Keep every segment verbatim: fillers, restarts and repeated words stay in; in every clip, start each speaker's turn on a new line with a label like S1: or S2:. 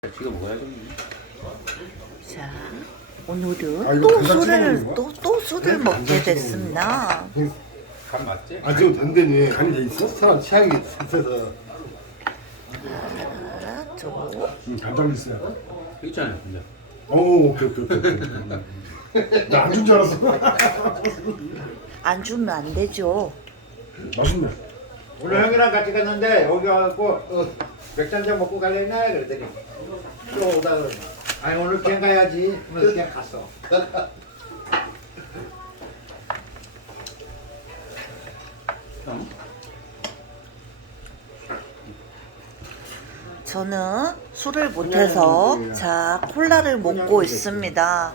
S1: 지금 먹어야죠.
S2: 자, 오늘은
S3: 아, 이거
S2: 또
S3: 간장
S2: 술을
S3: 찍어 먹는
S2: 또, 또 술을
S3: 네?
S2: 먹게
S3: 간장 찍어
S2: 됐습니다.
S1: 간 맞지?
S3: 아 지금 단단히 간이 돼 있어? 사람 취향이 있어서.
S2: 자, 저
S3: 응, 간장 있어요.
S1: 있잖아요, 근데.
S3: 오, 오케이 오케이 오케이. 나안 준 줄 알았어.
S2: 안 주면 안 되죠.
S3: 맛있네.
S4: 오늘 형이랑 같이 갔는데 여기 와갖고 어, 맥주 한잔 먹고 갈래나 그랬더니 또 오다 그러네. 아니 오늘 그냥 가야지. 오늘 그냥 갔어.
S1: 형?
S2: 저는 술을 못해서 자 콜라를 먹고 있습니다.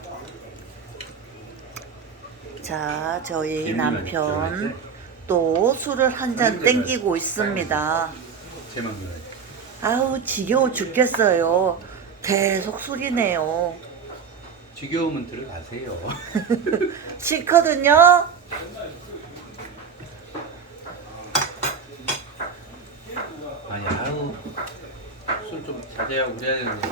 S2: 자, 저희 남편 또 술을 한 잔 땡기고 있습니다.
S1: 제만 그래.
S2: 아우 지겨워 죽겠어요. 계속 술이네요.
S1: 지겨우면 들어가세요.
S2: 싫거든요.
S1: 아니, 아우. 술 좀 자제하고 그래야 되는데.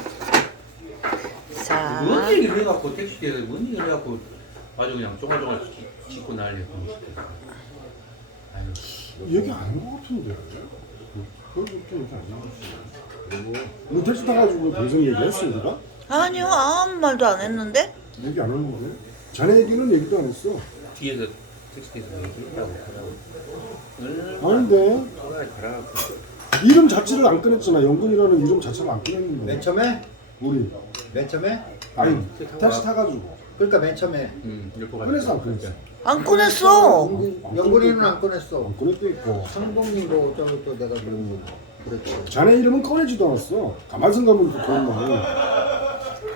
S2: 자,
S1: 뭔 얘기를 해갖고, 택시에 뭔 얘기를 해갖고, 아주 그냥 쪼갈쪼갈 짚고 난리야, 그런 아유,
S3: 얘기 아닌 것 같은데. 그건 좀 얘기 아닌 것 같은데. 오늘 택시 타가지고 동생 얘기했어 얘들아?
S2: 아니요 아무 말도 안 했는데.
S3: 얘기 안 하는 거네. 자네 얘기는 얘기도 안 했어.
S1: 뒤에서 택시에서 얘기했다고 하라고.
S3: 아닌데
S1: 쪼갈 가라고.
S3: 이름 자체를 안 꺼냈잖아. 영근이라는 이름 자체를 안 꺼냈는데.
S4: 맨 처음에
S3: 우리
S4: 맨 처음에
S3: 아니
S1: 택시
S3: 택시
S1: 타고
S3: 타가지고
S4: 그러니까 맨 처음에
S1: 응, 이렇게
S3: 꺼냈어 안 꺼냈어?
S2: 안 꺼냈어.
S4: 영근이는 안 꺼냈어.
S3: 안 꺼냈도 있고.
S4: 성동이고 저기 또 내가 그런 거 그랬지.
S3: 자네 이름은 꺼내지도 않았어. 가만 생각하면 또 그런 말.